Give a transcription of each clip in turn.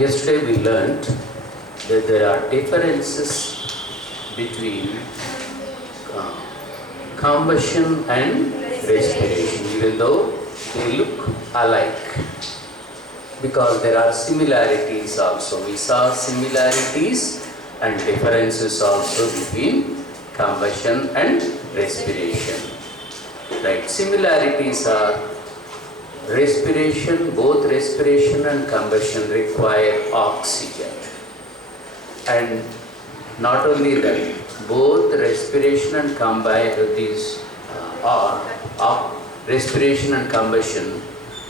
Yesterday we learnt that there are differences between combustion and respiration, even though they look alike, because there are similarities also. We saw similarities and differences also between combustion and respiration. Right? Similarities are respiration, both respiration and combustion require oxygen. And not only that, both respiration and respiration and combustion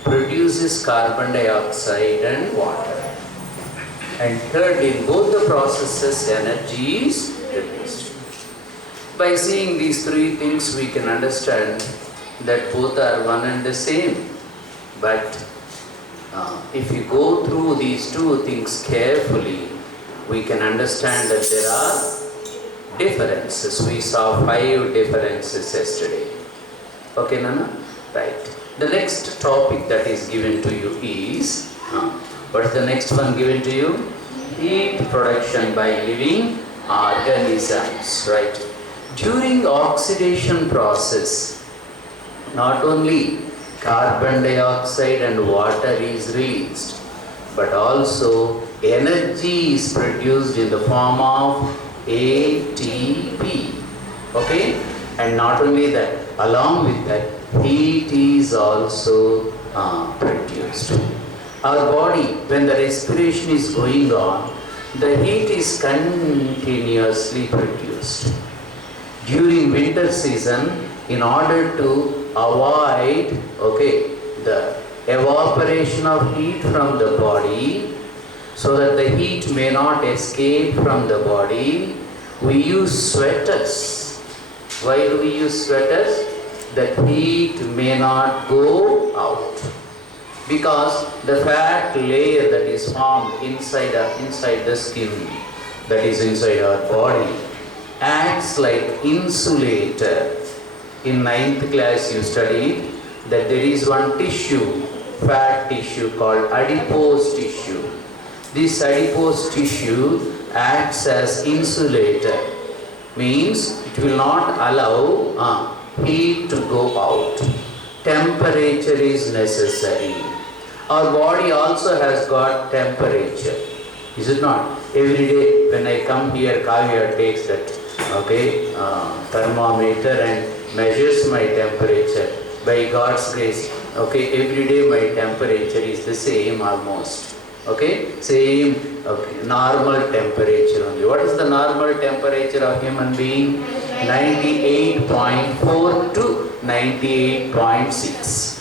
produces carbon dioxide and water. And third, in both the processes, energy is released. By seeing these three things, we can understand that both are one and the same. But if you go through these two things carefully, we can understand that there are differences. We saw 5 differences yesterday. Okay, Nana? Right. The next topic that is given to you is, what is the next one given to you? Heat production by living organisms. Right. During oxidation process, not only carbon dioxide and water is released, but also energy is produced in the form of ATP. Okay? And not only that, along with that, heat is also produced. Our body, when the respiration is going on, the heat is continuously produced. During winter season, in order to avoid the evaporation of heat from the body, so that the heat may not escape from the body, we use sweaters. Why do we use sweaters? That heat may not go out, because the fat layer that is formed inside the skin, that is inside our body, acts like insulator. In 9th class you studied that there is one tissue, fat tissue called adipose tissue. This adipose tissue acts as insulator, means it will not allow heat to go out. Temperature is necessary. Our body also has got temperature, is it not? Every day when I come here, Kavya takes that thermometer and measures my temperature. By God's grace, every day my temperature is the same almost. Same, normal temperature only. What is the normal temperature of human being? 98.4 to 98.6.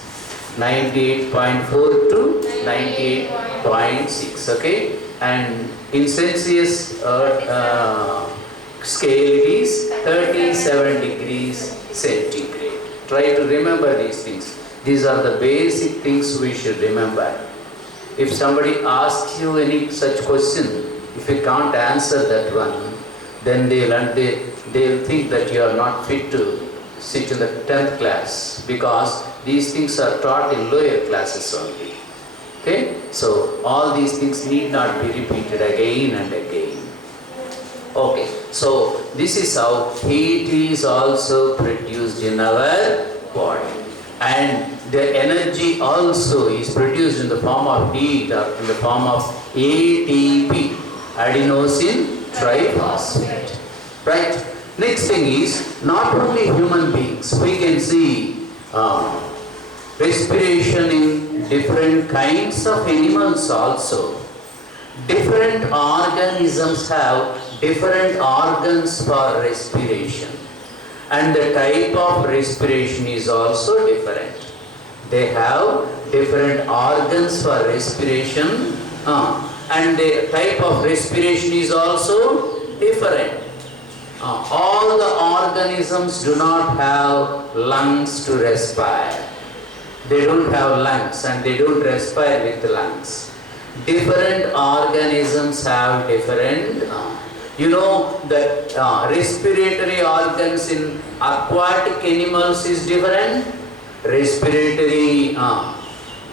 98.4 to 98.6. And in Celsius scale it is 37 degrees centigrade. Try to remember these things. These are the basic things we should remember. If somebody asks you any such question, if you can't answer that one, then they'll think that you are not fit to sit in the 10th class, because these things are taught in lower classes only. So all these things need not be repeated again and again. So this is how heat is also produced in our body, and the energy also is produced in the form of heat, or in the form of ATP, adenosine triphosphate. Right? Next thing is, not only human beings, we can see respiration in different kinds of animals also. Different organisms have different organs for respiration, and the type of respiration is also different. They have different organs for respiration, and the type of respiration is also different. All the organisms do not have lungs to respire. They don't have lungs and they don't respire with lungs. Different organisms have different, the respiratory organs in aquatic animals is different. Respiratory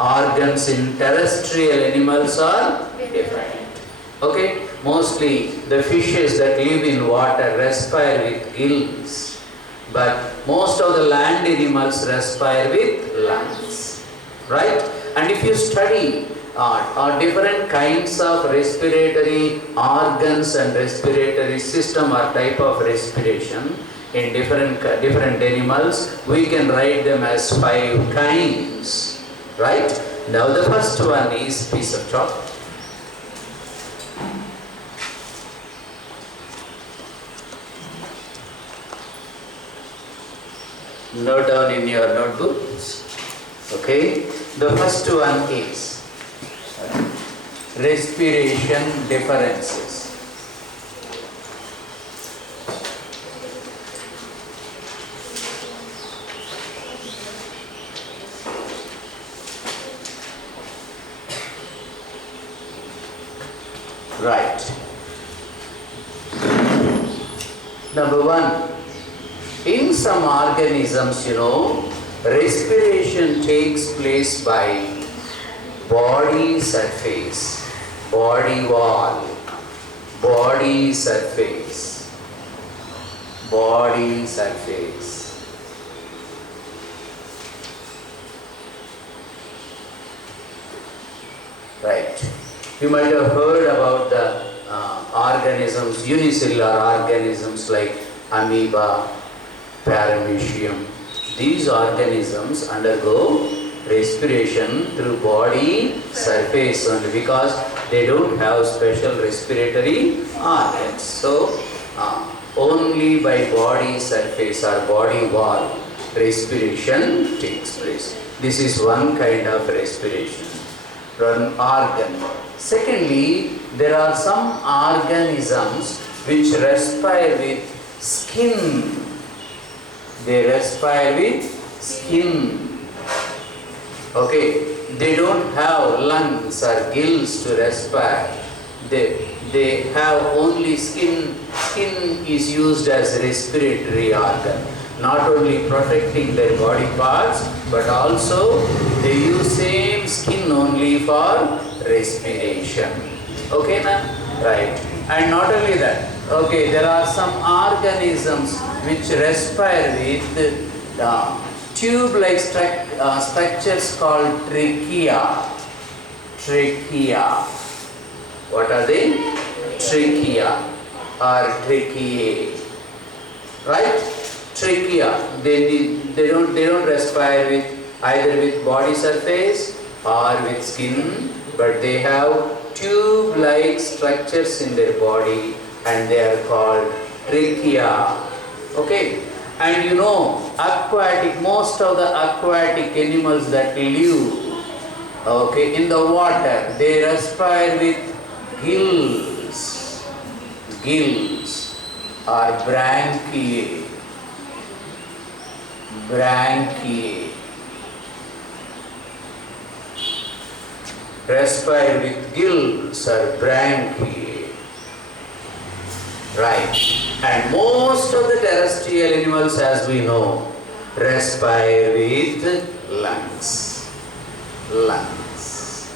organs in terrestrial animals are different. Okay, mostly the fishes that live in water respire with gills, but most of the land animals respire with lungs, right? And if you study different kinds of respiratory organs and respiratory system or type of respiration in different animals, we can write them as 5 kinds, right? Now the first one is piece of chalk. Note down in your notebooks. Okay, the first one is respiration differences. Right. Number 1. In some organisms, respiration takes place by body surface, body wall, body surface, body surface. Right. You might have heard about the organisms, unicellular organisms like amoeba, paramecium. These organisms undergo respiration through body surface only because they don't have special respiratory organs. So, only by body surface or body wall respiration takes place. This is one kind of respiration, one organ. Secondly, there are some organisms which respire with skin. They respire with skin. Okay, they don't have lungs or gills to respire. They have only skin. Skin is used as a respiratory organ, not only protecting their body parts, but also they use same skin only for respiration. Okay, ma'am? Right. And not only that, okay, there are some organisms which respire with tube-like structures called trachea. Trachea. What are they? Trachea or tracheae. Right? Trachea. They don't respire with either with body surface or with skin, but they have tube-like structures in their body and they are called trachea. Okay, and most of the aquatic animals that live, okay, in the water, they respire with gills. Gills or branchiae. Branchiae. Respire with gills or branchiae. Right. And most of the terrestrial animals, as we know, respire with lungs. Lungs.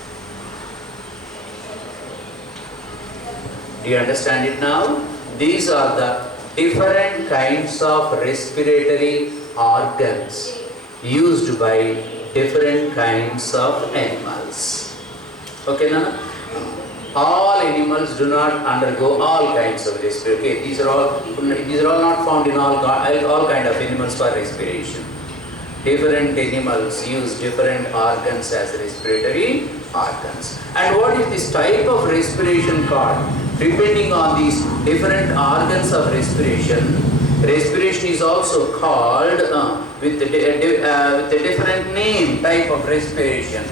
Do you understand it now? These are the different kinds of respiratory organs used by different kinds of animals. Okay, Nana? All animals do not undergo all kinds of respiration. Okay, these are all not found in all kind of animals for respiration. Different animals use different organs as respiratory organs. And what is this type of respiration called? Depending on these different organs of respiration, respiration is also called with a different name, type of respiration.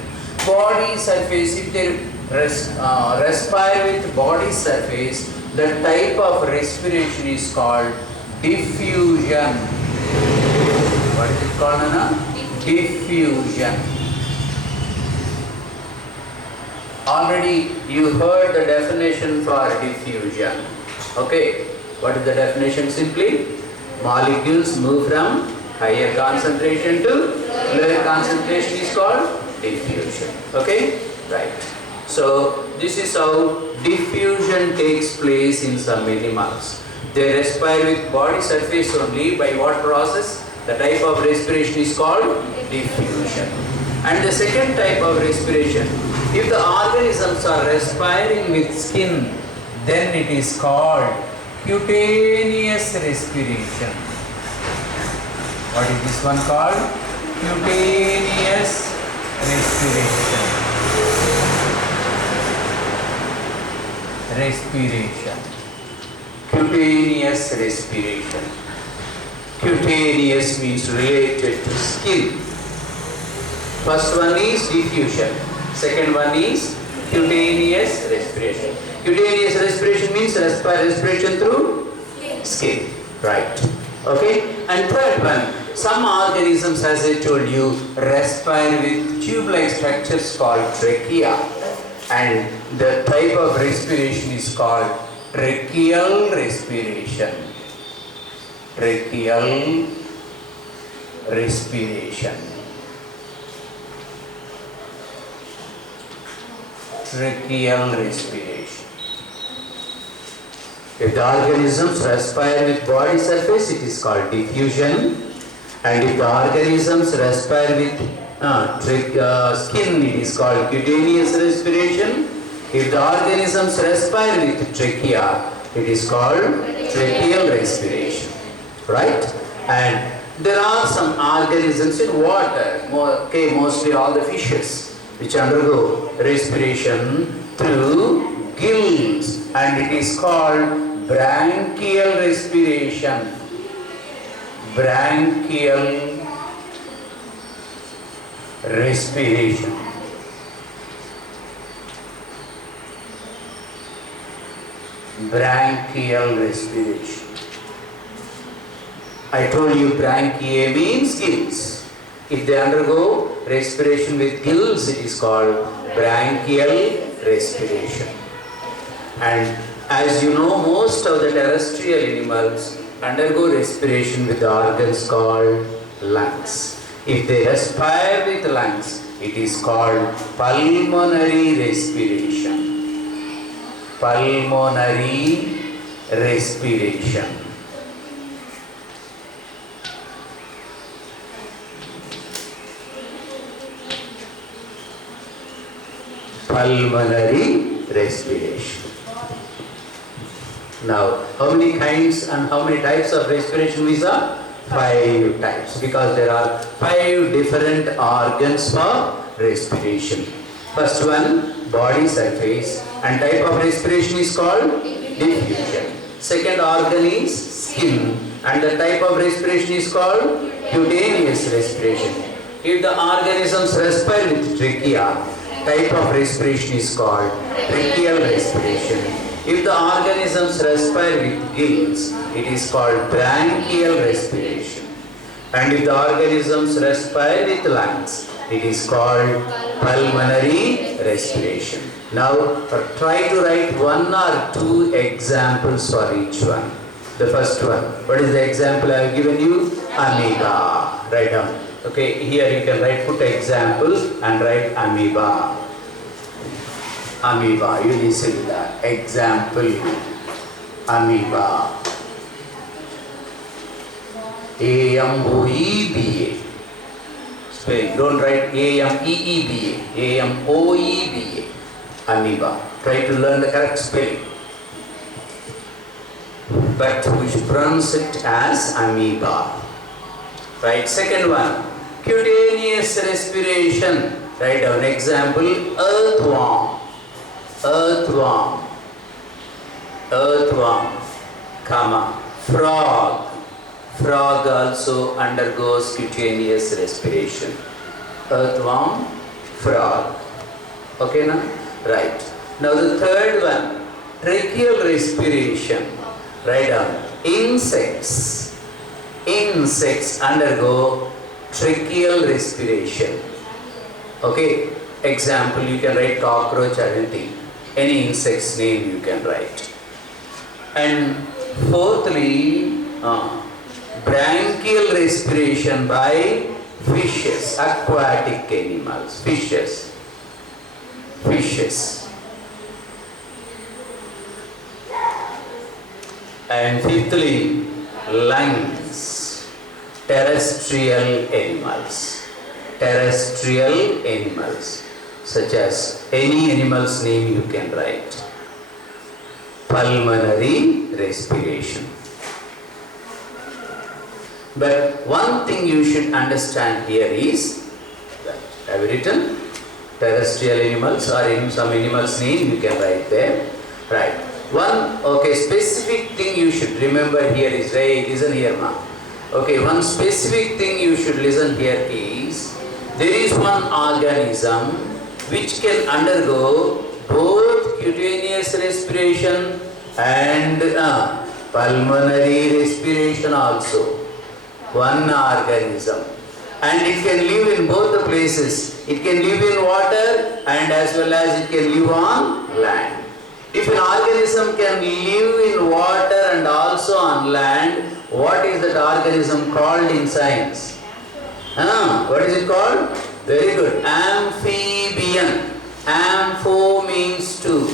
Body surface, if they respire with body surface, the type of respiration is called diffusion. What is it called, Nana? Diffusion. Already you heard the definition for diffusion. Okay, what is the definition simply? Molecules move from higher concentration to lower concentration is called diffusion. Okay, right. So this is how diffusion takes place in some animals. They respire with body surface only. By what process? The type of respiration is called diffusion. And the second type of respiration, if the organisms are respiring with skin, then it is called cutaneous respiration. What is this one called? Cutaneous respiration. Cutaneous respiration. Cutaneous means related to skin. First one is diffusion. Second one is cutaneous respiration. Cutaneous respiration means respiration through skin. Right. Okay. And third one, some organisms, as I told you, respire with tube-like structures called trachea. And the type of respiration is called tracheal respiration. Tracheal respiration. Tracheal respiration. If the organisms respire with body surface, it is called diffusion. And if the organisms respire with skin, it is called cutaneous respiration. If the organisms respire with trachea, it is called tracheal respiration. Right? And there are some organisms in water, mostly all the fishes, which undergo respiration through gills, and it is called branchial respiration. Branchial respiration. Branchial respiration. I told you branchiae means gills. If they undergo respiration with gills, it is called branchial respiration. And as you know, most of the terrestrial animals undergo respiration with the organs called lungs. If they respire with lungs, it is called pulmonary respiration. Pulmonary respiration. Pulmonary respiration. Now, how many kinds and how many types of respiration we saw? 5 types, because there are 5 different organs for respiration. First one, body surface, and type of respiration is called diffusion. Second organ is skin, and the type of respiration is called cutaneous respiration. If the organisms respire with trachea, type of respiration is called tracheal respiration. If the organisms respire with gills, it is called branchial respiration. And if the organisms respire with lungs, it is called pulmonary respiration. Now, try to write 1 or 2 examples for each one. The first one, what is the example I have given you? Amoeba. Write down. Okay, here you can write, put example and write amoeba. Amoeba, unicellular. Example, amoeba. A-M-O-E-B-A. Spelling, don't write A-M-E-E-B-A. A-M-O-E-B-A. Amoeba. Try to learn the correct spelling. But we should pronounce it as amoeba. Right, second one, cutaneous respiration. Write down example, earthworm. Earthworm. Earthworm, comma, frog. Frog also undergoes cutaneous respiration. Earthworm, frog. Okay now? Right. Now the third one, tracheal respiration. Write down, insects. Insects undergo tracheal respiration. Okay? Example, you can write cockroach or anything. Any insect's name you can write. And fourthly, branchial respiration by fishes, aquatic animals, fishes. Fishes. And fifthly, lungs. Terrestrial animals. Terrestrial animals, such as any animal's name you can write. Pulmonary respiration. But one thing you should understand here is that I have written terrestrial animals or in some animal's name you can write there. Right. One specific thing you should remember here is, right, listen here now. Okay, one specific thing you should listen here is, there is one organism which can undergo both cutaneous respiration and pulmonary respiration also. One organism. And it can live in both the places. It can live in water and as well as it can live on land. If an organism can live in water and also on land, what is that organism called in science? What is it called? Very good. Amphibian. Ampho means two.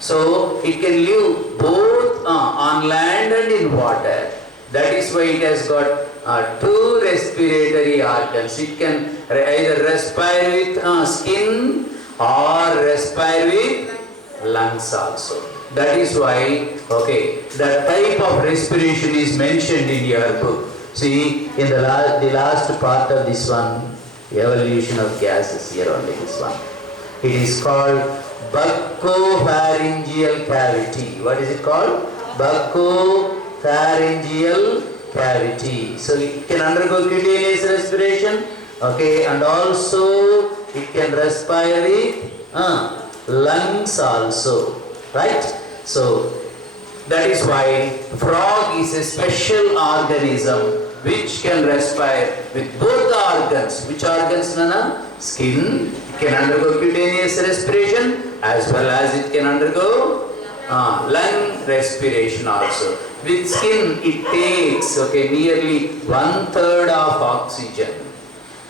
So it can live both on land and in water. That is why it has got two respiratory organs. It can either respire with skin or respire with lungs also. That is why, the type of respiration is mentioned in your book. See, in the last part of this one, evolution of gases, here only this one. It is called buccopharyngeal cavity. What is it called? Buccopharyngeal cavity. So it can undergo cutaneous respiration, and also it can respire with lungs also, right? So that is why frog is a special organism which can respire with both the organs. Which organs, Nana? Skin. It can undergo cutaneous respiration as well as it can undergo lung respiration also. With skin it takes nearly 1/3 of oxygen.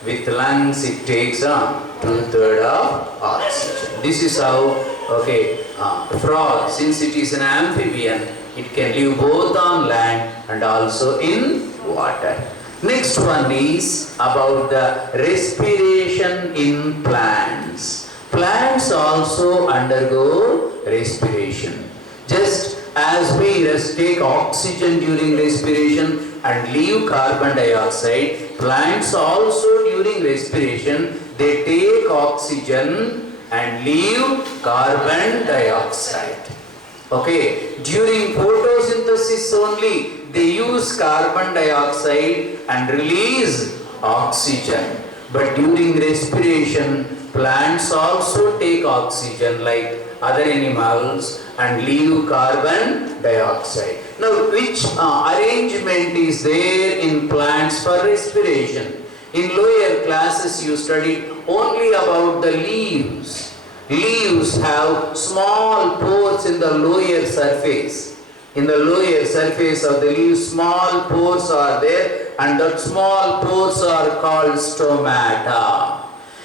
With lungs it takes 2/3 of oxygen. This is how frog, since it is an amphibian, it can live both on land and also in water. Next one is about the respiration in plants. Plants also undergo respiration. Just as we take oxygen during respiration and leave carbon dioxide, plants also during respiration, they take oxygen and leave carbon dioxide. During photosynthesis only, they use carbon dioxide and release oxygen. But during respiration, plants also take oxygen like other animals and leave carbon dioxide. Now, which arrangement is there in plants for respiration? In lower classes you studied only about the leaves. Leaves have small pores in the lower surface. In the lower surface of the leaves, small pores are there, and that small pores are called stomata.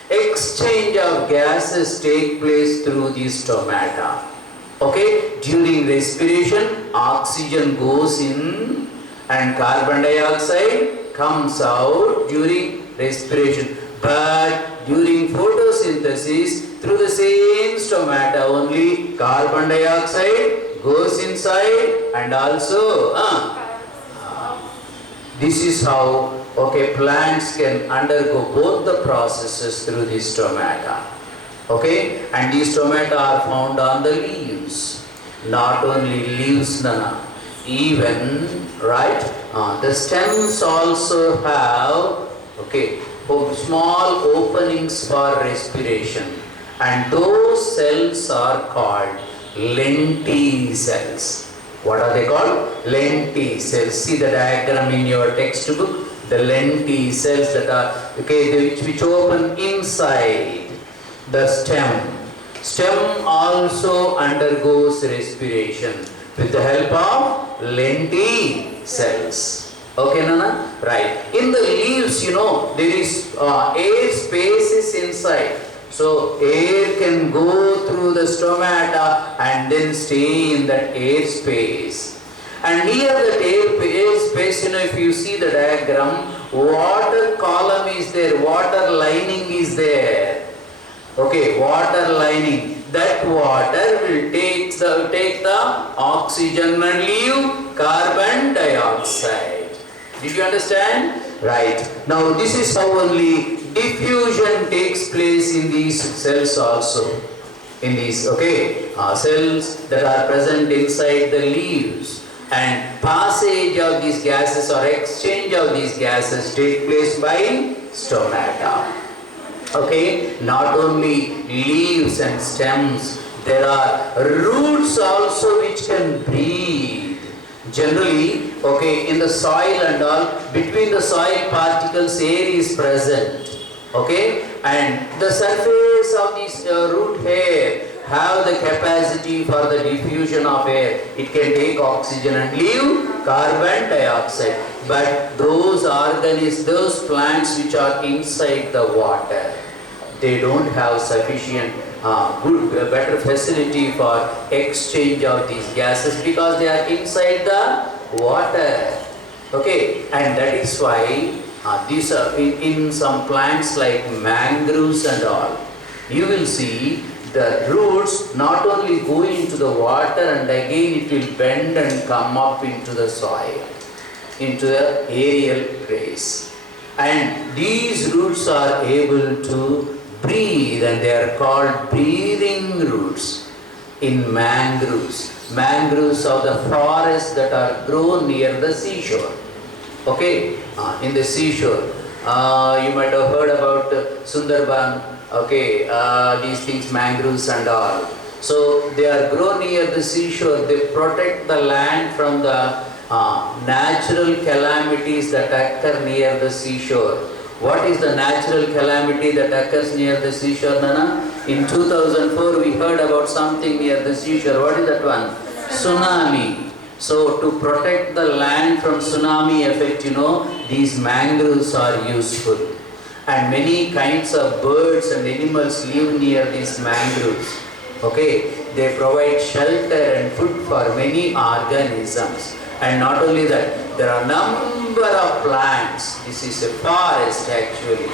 Exchange of gases take place through these stomata. During respiration, oxygen goes in and carbon dioxide comes out during respiration. But during photosynthesis, through the same stomata only, carbon dioxide goes inside and also this is how plants can undergo both the processes through the stomata. And these stomata are found on the leaves. Not only leaves, Nana, even the stems also have small openings for respiration, and those cells are called lenticels. What are they called? Lenticels. See the diagram in your textbook. The lenticels that are which open inside the stem. Stem also undergoes respiration with the help of lenticels. Nana? Right. In the leaves, there is air spaces inside. So air can go through the stomata and then stay in that air space. And near the tail space, if you see the diagram, water column is there, water lining is there. Okay, water lining. That water will take the oxygen and leave carbon dioxide. Did you understand? Right. Now this is how only diffusion takes place in these cells also. In these, cells that are present inside the leaves. And passage of these gases or exchange of these gases take place by stomata. Okay, not only leaves and stems, there are roots also which can breathe. Generally, in the soil and all, between the soil particles air is present. And the surface of this root hair have the capacity for the diffusion of air. It can take oxygen and leave carbon dioxide. But those organisms, those plants which are inside the water, they don't have sufficient better facility for exchange of these gases because they are inside the water. And that is why these are in some plants like mangroves and all, you will see the roots not only go into the water and again it will bend and come up into the soil, into the aerial place. And these roots are able to breathe and they are called breathing roots in mangroves. Mangroves are the forests that are grown near the seashore. In the seashore. You might have heard about Sundarban, these things, mangroves and all. So they are grown near the seashore. They protect the land from the natural calamities that occur near the seashore. What is the natural calamity that occurs near the seashore, Nana? In 2004 we heard about something near the seashore. What is that one? Tsunami. So to protect the land from tsunami effect, these mangroves are useful. And many kinds of birds and animals live near these mangroves. They provide shelter and food for many organisms. And not only that, there are number of plants. This is a forest actually.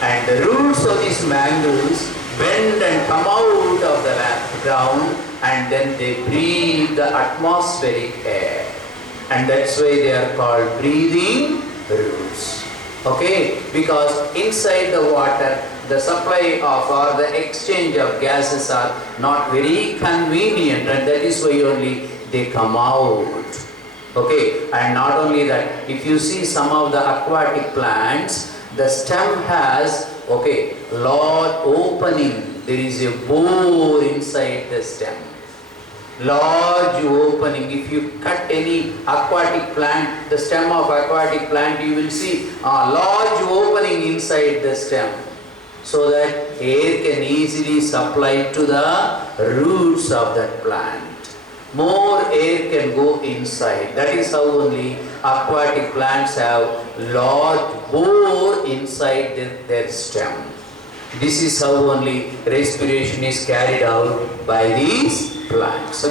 And the roots of these mangroves bend and come out of the ground and then they breathe the atmospheric air. And that's why they are called breathing roots. Because inside the water, the supply of or the exchange of gases are not very convenient and that is why only they come out. And not only that, if you see some of the aquatic plants, the stem has, large opening. There is a bore inside the stem. Large opening. If you cut any aquatic plant, the stem of aquatic plant, you will see a large opening inside the stem. So that air can easily supply to the roots of that plant. More air can go inside. That is how only aquatic plants have large bore inside their stem. This is how only respiration is carried out by these plants.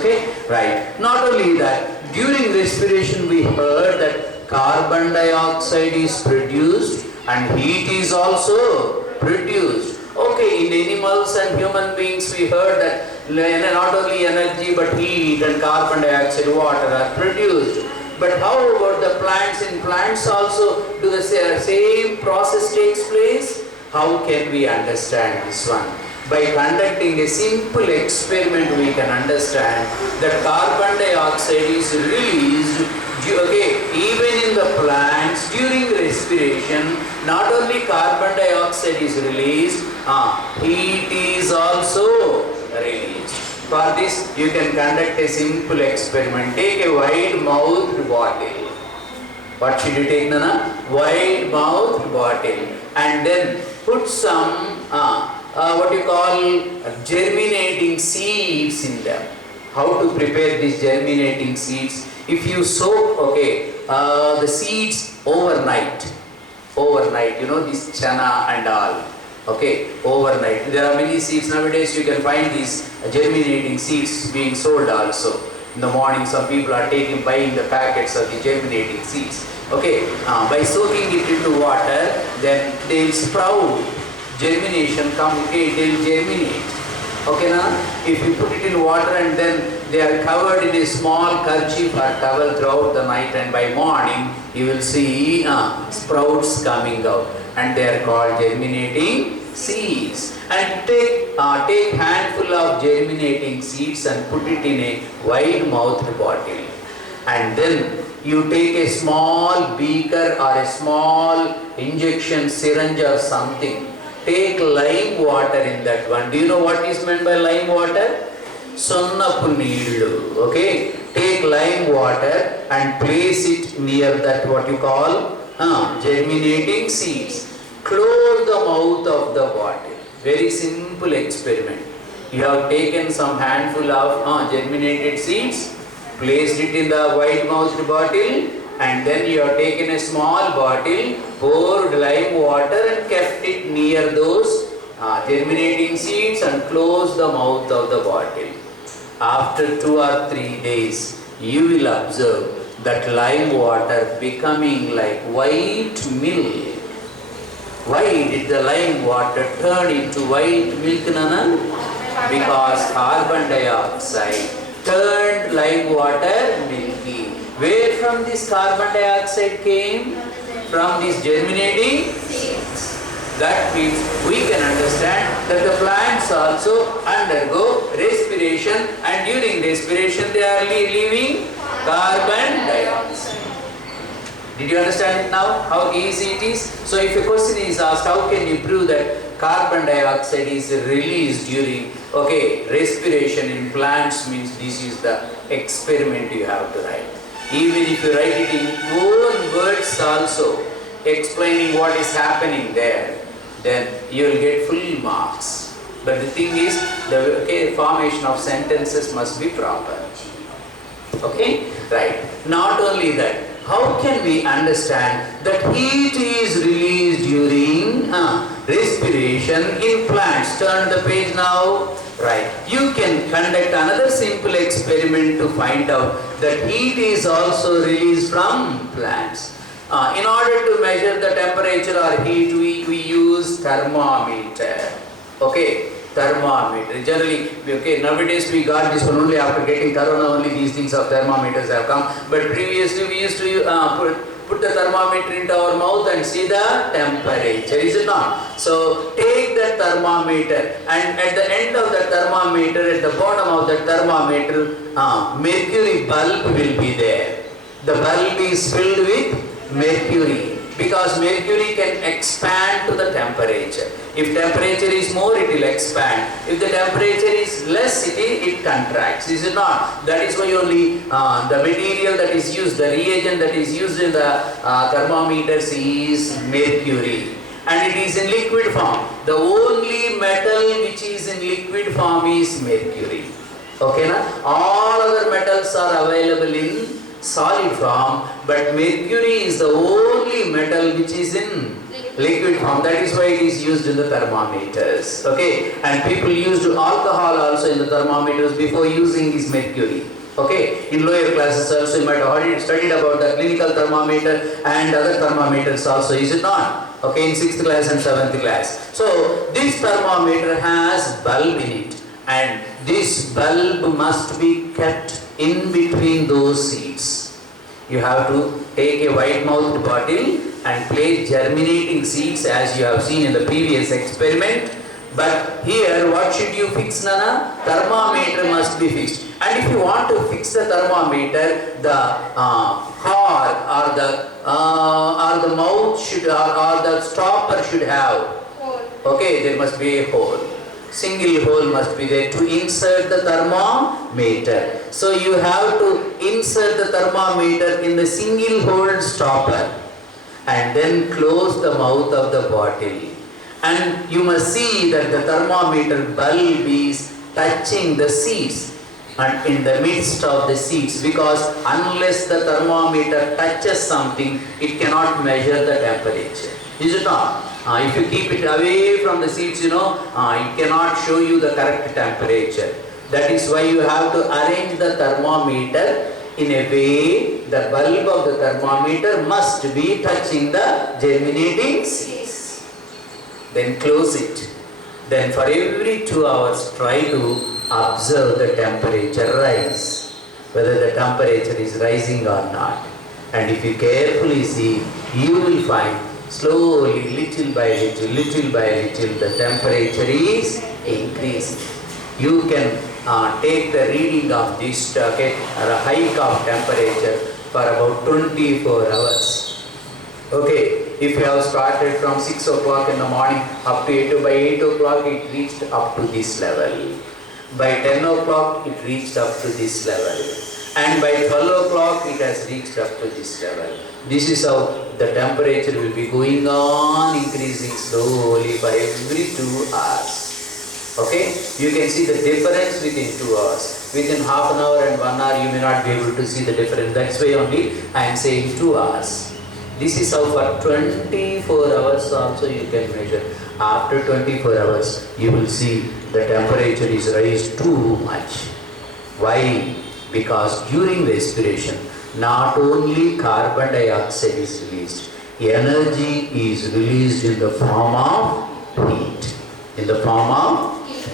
Right. Not only that, during respiration we heard that carbon dioxide is produced and heat is also produced. In animals and human beings we heard that not only energy but heat and carbon dioxide, water are produced. But how about the plants? In plants also do the same process takes place? How can we understand this one? By conducting a simple experiment we can understand that carbon dioxide is released even in the plants during respiration. Not only carbon dioxide is released, heat is also released. For this you can conduct a simple experiment. Take a wide-mouthed bottle. What should you take, Nana? Wide-mouthed bottle. And then put some germinating seeds in them. How to prepare these germinating seeds? If you soak the seeds overnight, this chana and all, overnight. There are many seeds nowadays. You can find these germinating seeds being sold also. In the morning, some people are buying the packets of the germinating seeds. Okay, by soaking it into water, then they will sprout. Germination come, okay, they will germinate. Okay, now if you put it in water and then they are covered in a small kerchief or towel throughout the night, and by morning you will see sprouts coming out, and they are called germinating seeds. And take handful of germinating seeds and put it in a wide mouthed bottle, and then you take a small beaker or a small injection syringe or something. Take lime water in that one. Do you know what is meant by lime water? Sunnapu needlu. Okay. Take lime water and place it near that what you call germinating seeds. Close the mouth of the bottle. Very simple experiment. You have taken some handful of germinated seeds, placed it in the wide mouthed bottle, and then you have taken a small bottle, poured lime water and kept it near those germinating seeds and closed the mouth of the bottle. After 2 or 3 days, you will observe that lime water becoming like white milk. Why did the lime water turn into white milk, Nana? Because carbon dioxide turned lime water milky. Where from this carbon dioxide came? From these germinating seeds. That means we can understand that the plants also undergo respiration, and during respiration they are leaving carbon dioxide. Did you understand it now? How easy it is? So if a question is asked, how can you prove that carbon dioxide is released during respiration in plants, means this is the experiment you have to write. Even if you write it in own words also, explaining what is happening there, then you will get full marks. But the thing is, the formation of sentences must be proper. Okay? Right. Not only that, how can we understand that heat is released during respiration in plants? Turn the page now. Right. You can conduct another simple experiment to find out that heat is also released from plants. In order to measure the temperature or heat, we use thermometer. Okay. Thermometer. Generally, nowadays we got this one only after getting corona, only these things of thermometers have come. But previously we used to put the thermometer into our mouth and see the temperature, is it not? So take the thermometer, and at the end of the thermometer, at the bottom of the thermometer, mercury bulb will be there. The bulb is filled with mercury, because mercury can expand to the temperature. If temperature is more, it will expand. If the temperature is less, it contracts. Is it not? That is why only the material that is used, the reagent that is used in the thermometers is mercury. And it is in liquid form. The only metal which is in liquid form is mercury. Okay, na? All other metals are available in solid form, but mercury is the only metal which is in liquid form. That is why it is used in the thermometers. Okay, and people used alcohol also in the thermometers before using this mercury. Okay, in lower classes also you might have already studied about the clinical thermometer and other thermometers also, is it not? Okay, in 6th class and 7th class. So this thermometer has bulb in it, and this bulb must be kept in between those seeds. You have to take a wide-mouthed bottle and place germinating seeds, as you have seen in the previous experiment. But here, what should you fix, Nana? Thermometer must be fixed. And if you want to fix the thermometer, the cord or the mouth should or the stopper should have hole. Okay, there must be a hole. Single hole must be there to insert the thermometer. So you have to insert the thermometer in the single hole stopper and then close the mouth of the bottle. And you must see that the thermometer bulb is touching the seeds and in the midst of the seeds, because unless the thermometer touches something, it cannot measure the temperature. Is it not? If you keep it away from the seeds, it cannot show you the correct temperature. That is why you have to arrange the thermometer in a way the bulb of the thermometer must be touching the germinating seeds. Then close it. Then for every 2 hours try to observe the temperature rise, whether the temperature is rising or not. And if you carefully see, you will find slowly, little by little the temperature is increasing. You can take the reading of this hike of temperature for about 24 hours. Okay, if you have started from 6 o'clock in the morning up to by 8 o'clock it reached up to this level. By 10 o'clock it reached up to this level. And by 12 o'clock it has reached up to this level. This is how the temperature will be going on increasing slowly for every 2 hours. Okay, you can see the difference within 2 hours. Within half an hour and 1 hour you may not be able to see the difference. That's why only I am saying 2 hours. This is how for 24 hours also you can measure. After 24 hours you will see the temperature is raised too much. Why? Because during respiration not only carbon dioxide is released, energy is released in the form of heat. In the form of heat.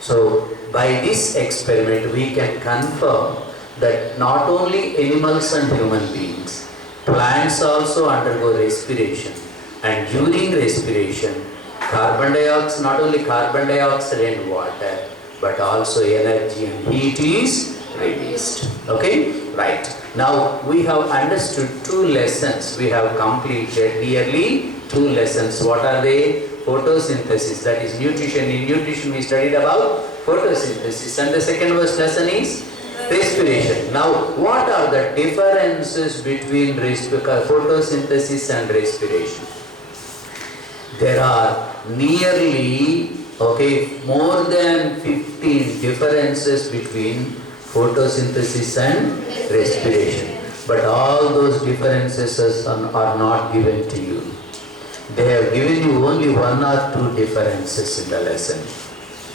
So by this experiment we can confirm that not only animals and human beings, plants also undergo respiration, and during respiration carbon dioxide, not only carbon dioxide and water, but also energy and heat is released. Okay? Right. Now we have understood 2 lessons. We have completed nearly 2 lessons. What are they? Photosynthesis, that is nutrition. In nutrition we studied about photosynthesis, and the second lesson is respiration. Now what are the differences between photosynthesis and respiration? There are nearly more than 15 differences between photosynthesis and respiration. But all those differences are not given to you. They have given you only 1 or 2 differences in the lesson.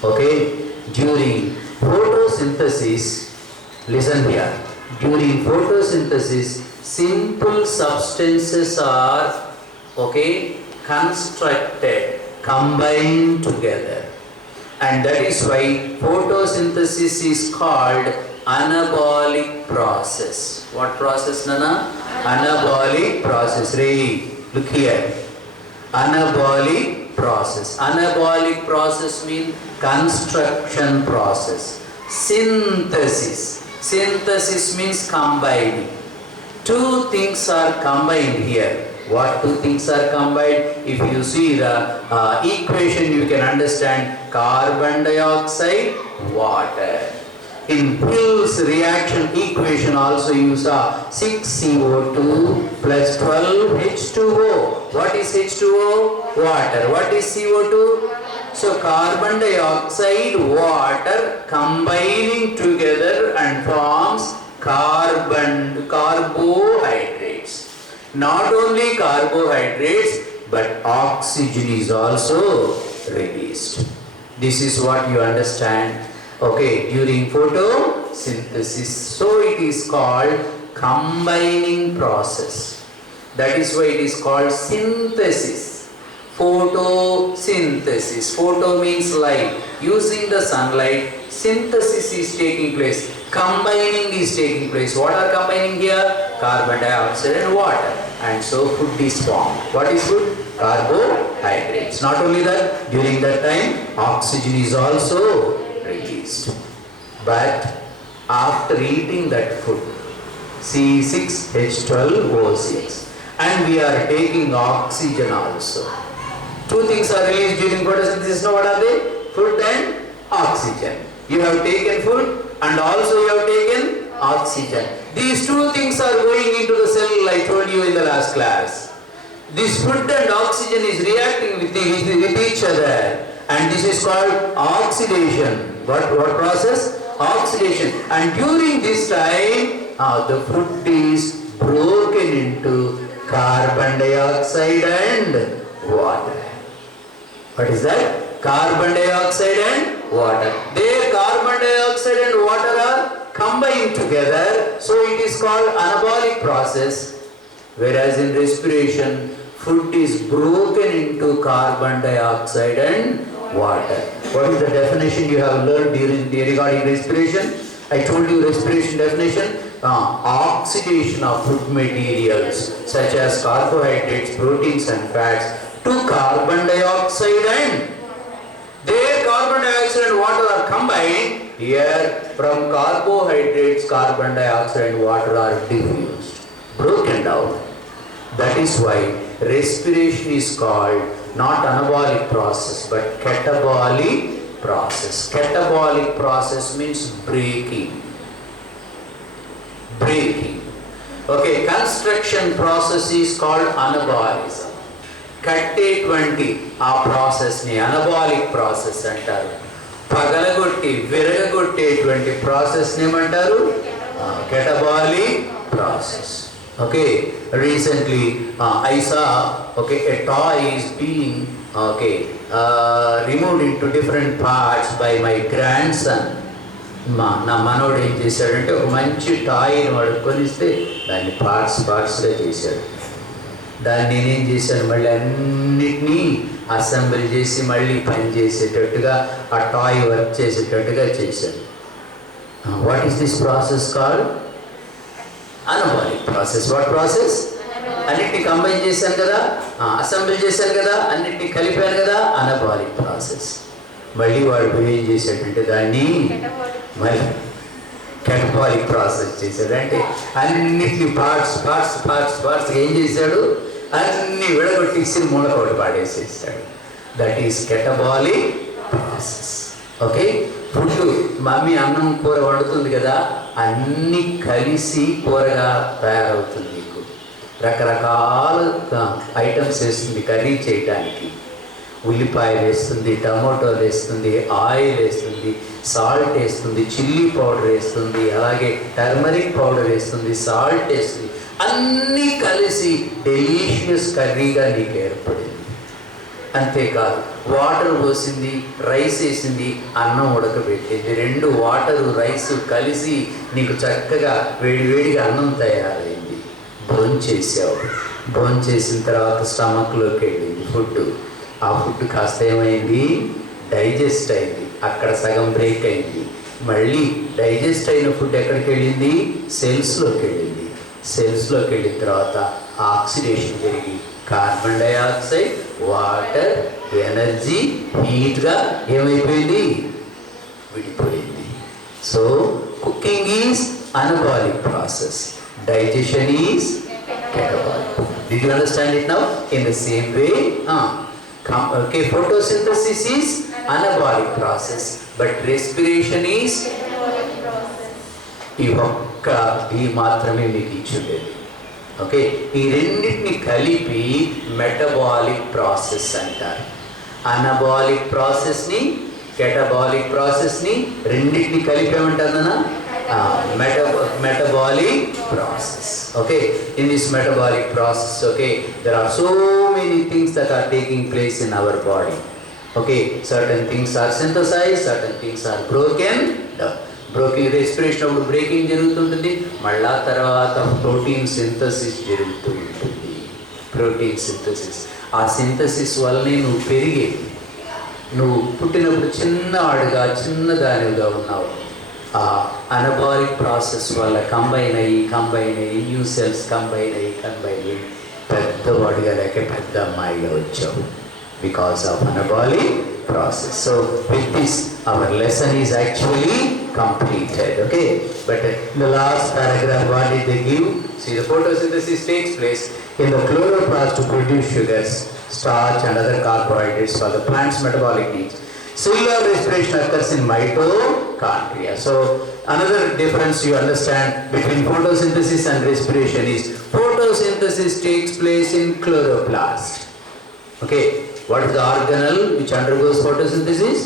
Okay? During photosynthesis, listen here. During photosynthesis, simple substances are constructed, combined together. And that is why photosynthesis is called anabolic process. What process, Nana? Anabolic process. Ray, look here. Anabolic process. Anabolic process means construction process. Synthesis. Synthesis means combining. 2 things are combined here. What 2 things are combined? If you see the equation, you can understand carbon dioxide, water. In Hill's reaction equation also you saw 6CO2 plus 12 H2O. What is H2O? Water. What is CO2? So carbon dioxide, water combining together and forms carbohydrates. Not only carbohydrates, but oxygen is also released. This is what you understand. Okay, during photosynthesis. So it is called combining process. That is why it is called synthesis. Photosynthesis. Photo means light. Using the sunlight, synthesis is taking place. Combining is taking place. What are combining here? Carbon dioxide and water. And so food is formed. What is food? Carbohydrates. Not only that, during that time, oxygen is also released. But after eating that food, C6H12O6, and we are taking oxygen also. 2 things are released during photosynthesis. Now what are they? Food and oxygen. You have taken food and also you have taken oxygen. These 2 things are going into the cell, I told you in the last class. This food and oxygen is reacting with each other, and this is called oxidation. What process? Oxidation. And during this time, the food is broken into carbon dioxide and water. What is that? Carbon dioxide and water. Their carbon dioxide and water are combined together, so it is called anabolic process. Whereas in respiration, food is broken into carbon dioxide and water. What is the definition you have learned regarding respiration? I told you respiration definition. Oxidation of food materials such as carbohydrates, proteins and fats to carbon dioxide and there carbon dioxide and water are combined. Here from carbohydrates, carbon dioxide and water are diffused, broken down. That is why respiration is called not anabolic process but catabolic process. Catabolic process means breaking. Okay, construction process is called anabolism. కట్టేటువంటి ఆ ప్రాసెస్ని anabolic process అంటారు. పగలగొట్టి విరగొట్టేటువంటి ప్రాసెస్ని ఏమంటారు? catabolic process. Okay, recently I saw a toy is being removed into different parts by my grandson. నా మనోడు ఏం చేశాడంటే ఒక మంచి టాయ్ని వాడు కొనిస్తే దాన్ని పార్ట్స్గా చేశాడు. దాన్ని నేనేం చేశాను, మళ్ళీ అన్నిటినీ అసెంబ్లీ చేసి మళ్ళీ పని చేసేటట్టుగా ఆ టాయ్ వర్క్ చేసేటట్టుగా చేశాను. What is this process called? Anabolic process. What process? అన్నిటినీ కంబైన్ చేశాను కదా, అసెంబ్లీ చేశాను కదా, అన్నిటినీ కలిపాను కదా, అనబాలిక్ ప్రాసెస్. మళ్ళీ వాడు ఏం చేశాడంటే దాన్ని మళ్ళీ catabolic ప్రాసెస్ చేశాడు. అంటే అన్నిటిని పార్ట్స్ ఏం చేశాడు, అన్ని విడగొట్టేసి మూలకోటి పాడేసేసాడు. That is catabolic process. Okay, food mummy అన్నం కూర వండుతుంది కదా, అన్నీ కలిసి కూరగా తయారవుతుంది. మీకు రకరకాల ఐటమ్స్ వేస్తుంది కర్రీ చేయడానికి. ఉల్లిపాయలు వేస్తుంది, టమోటోలు వేస్తుంది, ఆయిల్ వేస్తుంది, సాల్ట్ వేస్తుంది, చిల్లీ పౌడర్ వేస్తుంది, అలాగే టర్మరిక్ పౌడర్ వేస్తుంది, సాల్ట్ వేస్తుంది. అన్నీ కలిసి డెలీషియస్ కర్రీగా నీకు ఏర్పడింది. అంతేకాదు వాటర్ పోసింది, రైస్ వేసింది, అన్నం ఉడకబెట్టింది. రెండు వాటరు రైస్ కలిసి నీకు చక్కగా వేడివేడిగా అన్నం తయారైంది. భోంచేసావు. భోంచేసిన తర్వాత స్టమక్లోకి వెళ్ళింది ఫుడ్. ఆ ఫుడ్ కాస్త ఏమైంది, డైజెస్ట్ అయింది. అక్కడ సగం బ్రేక్ అయింది. మళ్ళీ డైజెస్ట్ అయిన ఫుడ్ ఎక్కడికి వెళ్ళింది, సెల్స్లోకి వెళ్ళింది. సెల్స్లోకి వెళ్ళిన తర్వాత ఆక్సిడేషన్ జరిగి కార్బన్ డైఆక్సైడ్, వాటర్, ఎనర్జీ, హీట్గా ఏమైపోయింది, విడిపోయింది. So cooking is anabolic process, digestion is catabolic. Did you understand it now? In the same way, okay, photosynthesis is anabolic process, but respiration is ఈ మాత్రమే మీకు ఇచ్చుండేది. ఓకే, ఈ రెండింటిని కలిపి metabolic process అంటారు. Anabolic ప్రాసెస్ని, కెటబాలిక్ ప్రాసెస్ని రెండింటిని కలిపి ఏమంటారన్నా metabolic process. Okay, in this metabolic process, okay, there are so many things that are taking place in our body. Okay, certain things are synthesized, certain things are broken. Broken respiration of breaking జరుగుతుంటుంది. మళ్ళా తర్వాత protein synthesis జరుగుతూ ఉంటుంది. Protein synthesis, ఆ synthesis వల్లనే నువ్వు పెరిగేది. నువ్వు పుట్టినప్పుడు చిన్నవాడుగా చిన్నదానిగా ఉన్నావు. అనబాలిక్ ప్రాసెస్ వల్ల కంబైన్ అయ్యి న్యూ సెల్స్ కంబైన్ అయ్యి పెద్దవాడిగా లేక పెద్ద అమ్మాయిగా వచ్చావు because of anabolic process. So with this our lesson is actually completed. Okay, but in the last paragraph what did they give? See, the photosynthesis takes place in the chloroplast to produce sugars, starch and other carbohydrates for the plant's metabolic needs. Cellular respiration occurs in mitochondria. So another difference you understand between photosynthesis and respiration is photosynthesis takes place in chloroplast. Okay, what is the organelle which undergoes photosynthesis?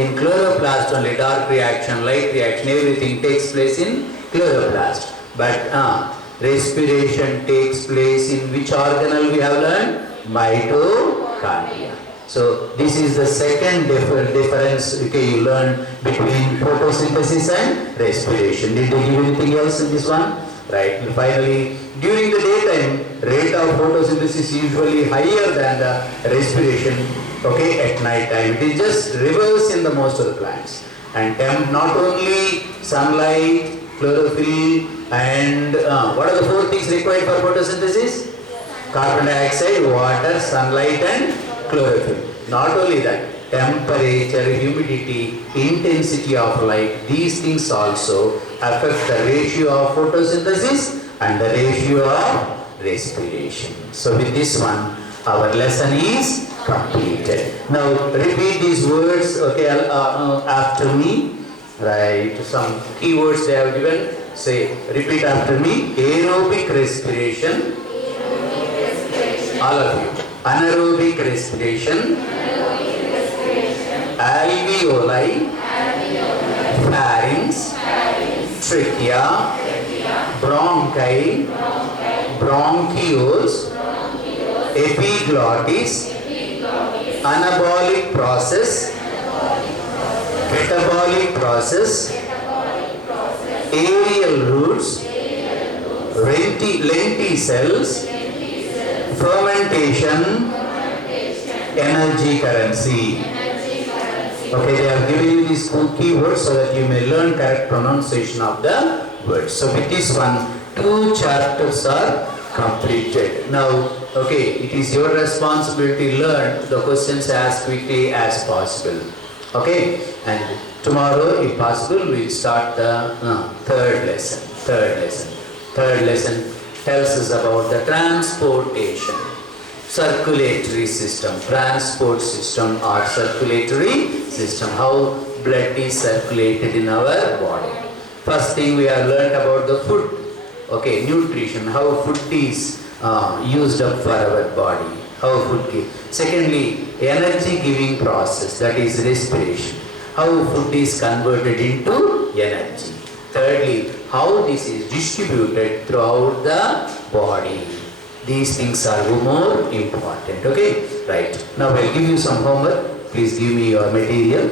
In chloroplast only. Dark reaction, light reaction, everything takes place in chloroplast. But respiration takes place in which organelle we have learned? Mitochondria. So this is the second difference, okay, you learn between photosynthesis and respiration. Did they give anything else in this one? Right. And finally, during the daytime, rate of photosynthesis is usually higher than the respiration, okay, at night time. It is just reverse in the most of the plants. And not only sunlight, chlorophyll, and what are the four things required for photosynthesis? Carbon dioxide, water, sunlight, and chlorophyll. Not only that, temperature, humidity, intensity of light, these things also affect the ratio of photosynthesis and the ratio of respiration. So with this one, our lesson is completed. Now repeat these words, okay, after me. Right, some keywords they have given. Say, repeat after me. Aerobic respiration. All of you. Anaerobic respiration. Alveoli. Pharynx. Trachea. Bronchi. Bronchioles. Epiglottis. Anabolic process. Metabolic process. Aerial roots. Lenticels. Fermentation. Energy currency. Okay, they have given you these two keywords so that you may learn correct pronunciation of the words. So with this one, 2 chapters are completed. Now, okay, it is your responsibility to learn the questions as quickly as possible. Okay, and tomorrow, if possible, we will start the third lesson. Third lesson tells us about the transportation, circulatory system, transport system or circulatory system, how blood is circulated in our body. First thing we have learned about the food, okay, nutrition, how food is used up for our body, how food gives. Secondly, energy giving process, that is respiration, how food is converted into energy. Thirdly, how this is distributed throughout the body. These things are more important, okay? Right. Now I'll give you some homework. Please give me your material.